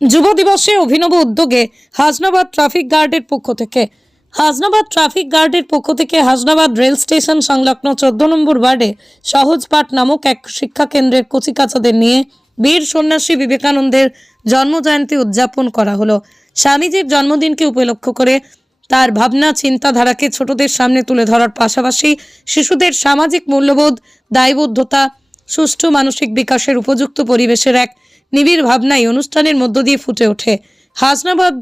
যুব দিবসে অভিনব উদ্যোগে হাজনাবাদ ট্রাফিক গার্ডের পক্ষ থেকে। হাজনাবাদ ট্রাফিক গার্ডের পক্ষ থেকে হাজনাবাদ রেল স্টেশন সংলগ্ন চোদ্দ নম্বর ওয়ার্ডে সহজপাঠ নামক এক শিক্ষা কেন্দ্রের কচিকাচাদের নিয়ে বীর সন্ন্যাসী বিবেকানন্দের জন্মজয়ন্তী উদযাপন করা হলো। স্বামীজির জন্মদিনকে উপলক্ষ করে তার ভাবনা, চিন্তাধারাকে ছোটদের সামনে তুলে ধরার পাশাপাশি শিশুদের সামাজিক মূল্যবোধ, দায়বদ্ধতা, সুষ্ঠু মানসিক বিকাশের উপযুক্ত পরিবেশের এক নিবিড় ভাবনাই অনুষ্ঠানের মধ্য দিয়ে ফুটে ওঠে। হাসনাবাদ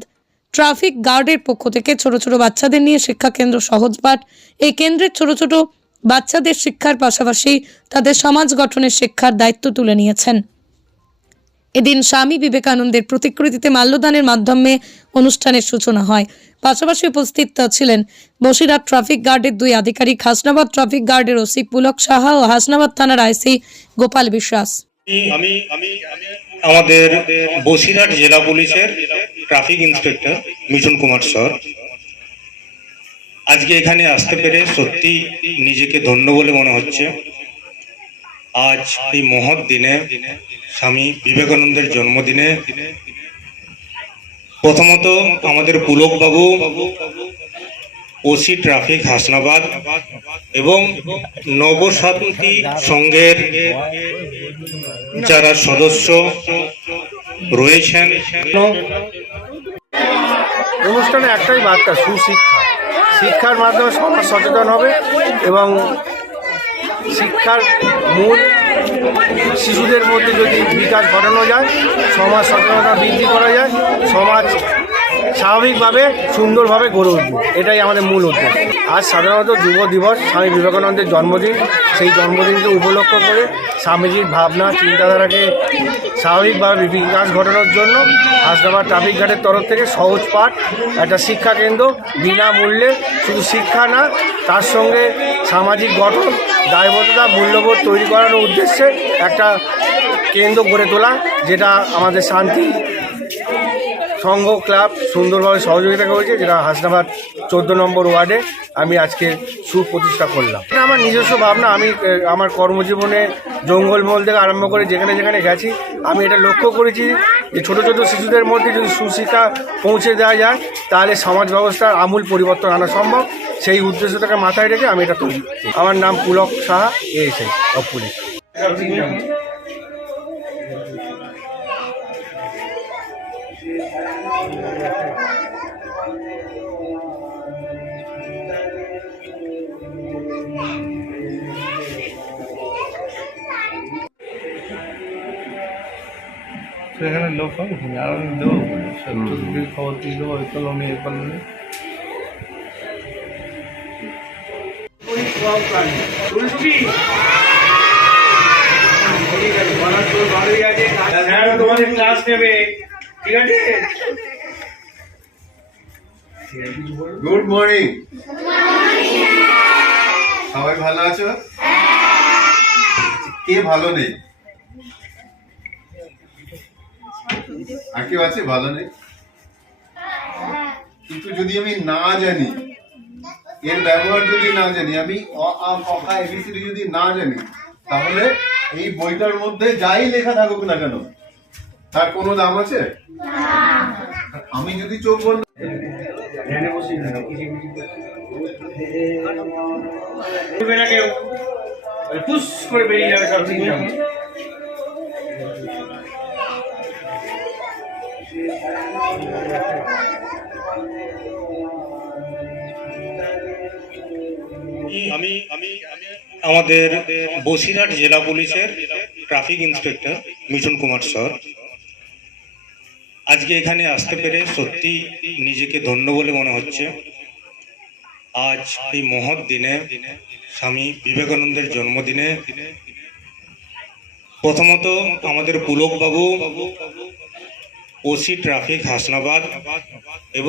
ট্রাফিক গার্ডের পক্ষ থেকে ছোট ছোট বাচ্চাদের নিয়ে শিক্ষা কেন্দ্র সহজপাঠ এই কেন্দ্রের ছোট ছোট বাচ্চাদের শিক্ষার পাশাপাশি তাদের সমাজ গঠনের শিক্ষার দায়িত্ব তুলে নিয়েছেন। এদিন স্বামী বিবেকানন্দের প্রতিকৃতিতে মাল্যদানের মাধ্যমে অনুষ্ঠানের সূচনা হয়। পাশাপাশি উপস্থিত ছিলেন বসিরহাট ট্রাফিক গার্ডের দুই আধিকারিক, হাসনাবাদ ট্রাফিক গার্ডের ওসি পুলক সাহা ও হাসনাবাদ থানার আইসি গোপাল বিশ্বাস। আমি আমি আমাদের বসিরহাট জেলা পুলিশের ট্রাফিক ইন্সপেক্টর মিঠুন কুমার সর আজকে এখানে আসতে পেরে সত্যি নিজেকে ধন্য বলে মনে হচ্ছে। আজ এই মহৎ দিনে স্বামী বিবেকানন্দের জন্মদিনে প্রথমত আমাদের পুলক বাবু ওসি ট্রাফিক হাসনাবাদ এবং নবশান্তি সংঘের যারা সদস্য রয়েছেন। অনুষ্ঠানে একটাই বার্তা, সুশিক্ষা। শিক্ষার মাধ্যমে সমাজ সচেতন হবে এবং শিক্ষার মূল শিশুদের মধ্যে যদি বিকাশ ঘটানো যায়, সমাজ সচেতনতা বৃদ্ধি করা যায়, সমাজ স্বাভাবিকভাবে সুন্দরভাবে গড়ে উঠবে। এটাই আমাদের মূল উদ্দেশ্য। আজ সাধারণত যুব দিবস, স্বামী বিবেকানন্দের জন্মদিন। সেই জন্মদিনকে উপলক্ষ করে স্বামীজির ভাবনা, চিন্তাধারাকে স্বাভাবিকভাবে বিকাশ ঘটানোর জন্য হাসনাবাদ ট্রাফিক ঘাটের তরফ থেকে সহজ পাঠ, একটা শিক্ষা কেন্দ্র বিনামূল্যে। শুধু শিক্ষা না, তার সঙ্গে সামাজিক গঠন, দায়বদ্ধতা, মূল্যবোধ তৈরি করানোর উদ্দেশ্যে একটা কেন্দ্র গড়ে তোলা, যেটা আমাদের শান্তি সংঘ ক্লাব সুন্দরভাবে সহযোগিতা করেছে, যেটা হাসনাবাদ চোদ্দ নম্বর ওয়ার্ডে আমি আজকে সুপ্রতিষ্ঠা করলাম। এটা আমার নিজস্ব ভাবনা, আমি আমার কর্মজীবনে জঙ্গলমহল থেকে আরম্ভ করে যেখানে যেখানে গেছি, আমি এটা লক্ষ্য করেছি যে ছোটো ছোটো শিশুদের মধ্যে যদি সুশিক্ষা পৌঁছে দেওয়া যায়, তাহলে সমাজ ব্যবস্থার আমূল পরিবর্তন আনা সম্ভব। সেই উদ্দেশ্যটাকে মাথায় রেখে আমি এটা তৈরি আমার নাম পুলক সাহা এএসআই অফ সেখানে লোক হবে আর আমি দেবো সত্তর খবর দিয়ে দেবো হয়তো আমি এ করলাম তোমাদের ক্লাস নেবে। ঠিক আছে গুড মর্নিং সবাই ভালো আছো? কে ভালো নেই? আর কেউ আছে ভালো নেই? কিন্তু যদি আমি না জানি এর ব্যবহার যদি না জানি আমি অ আ ক খ এবিসিডি যদি না জানি তাহলে এই বইটার মধ্যে যাই লেখা থাকুক না কেন? তার কোনো দাম আছে? আমি যদি চোখ বন্ধ পুশ করে বেরিয়ে যাবে আমি আমি আমাদের বসিরহাট জেলা পুলিশের ট্রাফিক ইন্সপেক্টর মিঠুন কুমার সর আজকে এখানে আসতে পেরে সত্যি নিজেকে ধন্য বলে মনে হচ্ছে। আজ এই মহৎ দিনে স্বামী বিবেকানন্দের জন্মদিনে প্রথমত আমাদের পুলক বাবু ওসি ট্রাফিক হাসনাবাদ এবং